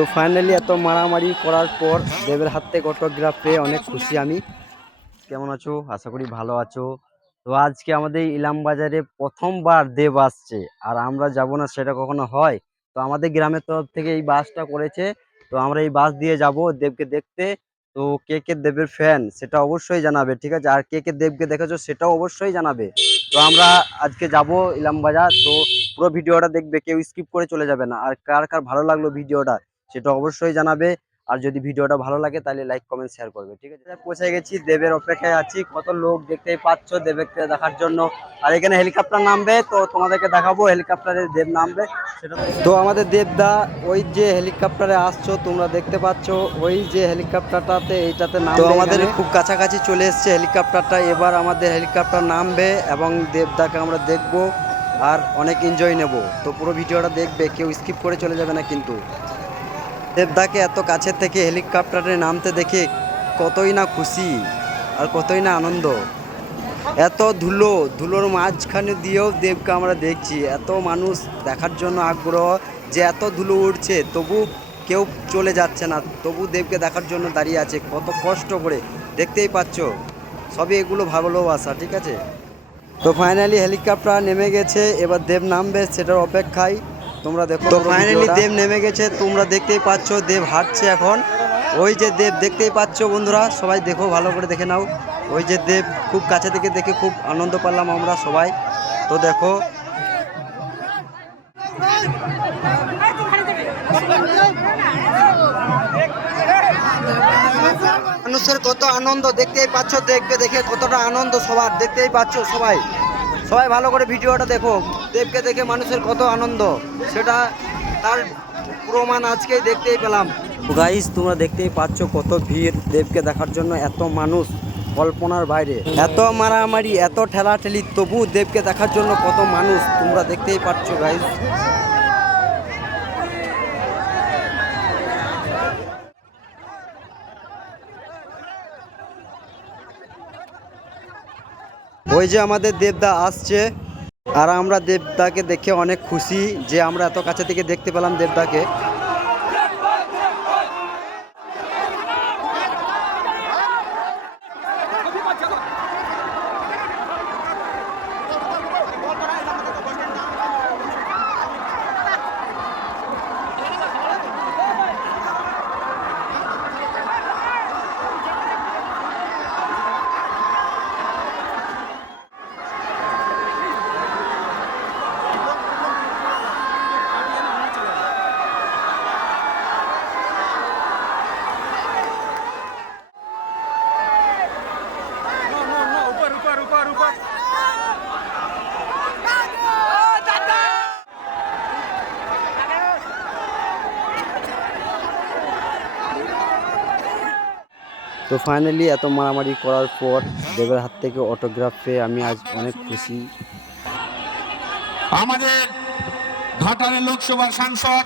তো ফাইনালি এত মারামারি করার পর দেবের হাত থেকে অটোগ্রাফ পেয়ে অনেক খুশি আমি। কেমন আছো? আশা করি ভালো আছো। তো আজকে আমাদের ইলাম বাজারে প্রথমবার দেব আসছে, আর আমরা যাব না সেটা কখনো হয়? তো আমাদের গ্রামের তরফ থেকে এই বাসটা করেছে, তো আমরা এই বাস দিয়ে যাব দেবকে দেখতে। তো কে কে দেবের ফ্যান সেটা অবশ্যই জানাবে, ঠিক আছে? আর কে কে দেবকে দেখেছো সেটাও অবশ্যই জানাবে। তো আমরা আজকে যাব ইলাম বাজার। তো পুরো ভিডিওটা দেখবে, কেউ স্কিপ করে চলে যাবে না। আর কার কার ভালো লাগলো ভিডিওটা সেটা অবশ্যই জানাবে। আর যদি ভিডিওটা ভালো লাগে তাহলে লাইক কমেন্ট শেয়ার করবে, ঠিক আছে? পৌঁছে গেছি, দেবের অপেক্ষায় আছি। কত লোক দেখতেই পাচ্ছ দেবকে দেখার জন্য। আর এখানে হেলিকপ্টার নামবে, তো তোমাদেরকে দেখাবো হেলিকপ্টারে দেব নামবে সেটা। তো আমাদের দেবদা ওই যে হেলিকপ্টারে আসছো তোমরা দেখতে পাচ্ছ, ওই যে হেলিকপ্টারটাতে এইটাতে নামবে। তো আমাদের খুব কাছাকাছি চলে এসছে হেলিকপ্টারটা। এবার আমাদের হেলিকপ্টার নামবে এবং দেবদাকে আমরা দেখব আর অনেক এনজয় নেব। তো পুরো ভিডিওটা দেখবে, কেউ স্কিপ করে চলে যাবে না কিন্তু। দেবদাকে এত কাছের থেকে হেলিকপ্টারে নামতে দেখে কতই না খুশি আর কতই না আনন্দ। এত ধুলোর মাঝখানে দিয়েও দেবকে আমরা দেখছি। এত মানুষ দেখার জন্য আগ্রহ যে এত ধুলো উঠছে তবু কেউ চলে যাচ্ছে না, তবু দেবকে দেখার জন্য দাঁড়িয়ে আছে কত কষ্ট করে। দেখতেই পাচ্ছ, সবই এগুলো ভালোবাসা, ঠিক আছে? তো ফাইনালি হেলিকপ্টার নেমে গেছে, এবার দেব নামবে সেটার অপেক্ষায় তোমরা দেখো। তো ফাইনালি দেব নেমে গেছে, তোমরা দেখতেই পাচ্ছ দেব হাঁটছে এখন। ওই যে দেব দেখতেই পাচ্ছ বন্ধুরা, সবাই দেখো, ভালো করে দেখে নাও। ওই যে দেব, খুব কাছে থেকে দেখে খুব আনন্দ পেলাম আমরা সবাই। তো দেখো মানুষের কত আনন্দ, দেখতেই পাচ্ছ। দেখবে দেখে কতটা আনন্দ সবার, দেখতেই পাচ্ছ সবাই। সবাই ভালো করে ভিডিওটা দেখো, দেবকে দেখে মানুষের কত আনন্দ, সেটা তার প্রমাণ আজকেই দেখতেই পেলাম। গাইস তোমরা দেখতেই পাচ্ছ কত ভিড় দেবকে দেখার জন্য, এত মানুষ কল্পনার বাইরে। এত মারামারি, এত ঠেলাঠেলি, তবু দেবকে দেখার জন্য কত মানুষ তোমরা দেখতেই পাচ্ছ গাইস। ওই যে আমাদের দেবদা আসছে, আর আমরা দেবদাকে দেখে অনেক খুশি যে আমরা এত কাছে থেকে দেখতে পেলাম দেবদাকে। তো ফাইনালি এত মারামারি করার পর দেবের হাত থেকে অটোগ্রাফ পেয়ে আমি আজ অনেক খুশি। আমাদের ঘাটালের লোকসভার সাংসদ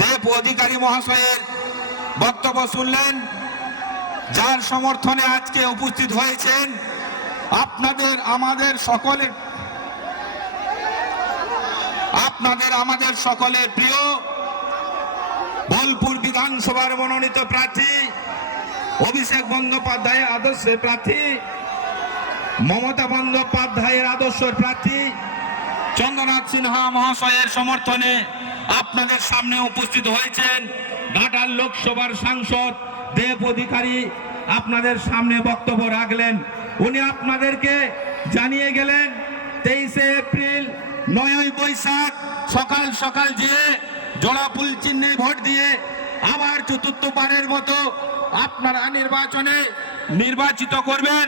দেব অধিকারী মহাশয়ের বক্তব্য শুনলেন, যার সমর্থনে আজকে উপস্থিত হয়েছেন আপনাদের আমাদের সকলের প্রিয় বোলপুর বিধানসভার মনোনীত প্রার্থী অভিষেক বন্দ্যোপাধ্যায়ের আদর্শের প্রার্থী, মমতা বন্দ্যোপাধ্যায়ের আদর্শের প্রার্থী চন্দ্রনাথ সিনহা মহাশয়ের সমর্থনে আপনাদের সামনে উপস্থিত হয়েছেন ঘাটাল লোকসভার সাংসদ দেব অধিকারী। আপনাদের সামনে বক্তব্য রাখলেন। উনি আপনাদেরকে জানিয়ে গেলেন 23শে এপ্রিল 9ই বৈশাখ সকাল সকাল যে জোড়া ফুল চিহ্নে ভোট দিয়ে আবার চতুর্থবারের মতো আপনারা নির্বাচনে নির্বাচিত করবেন।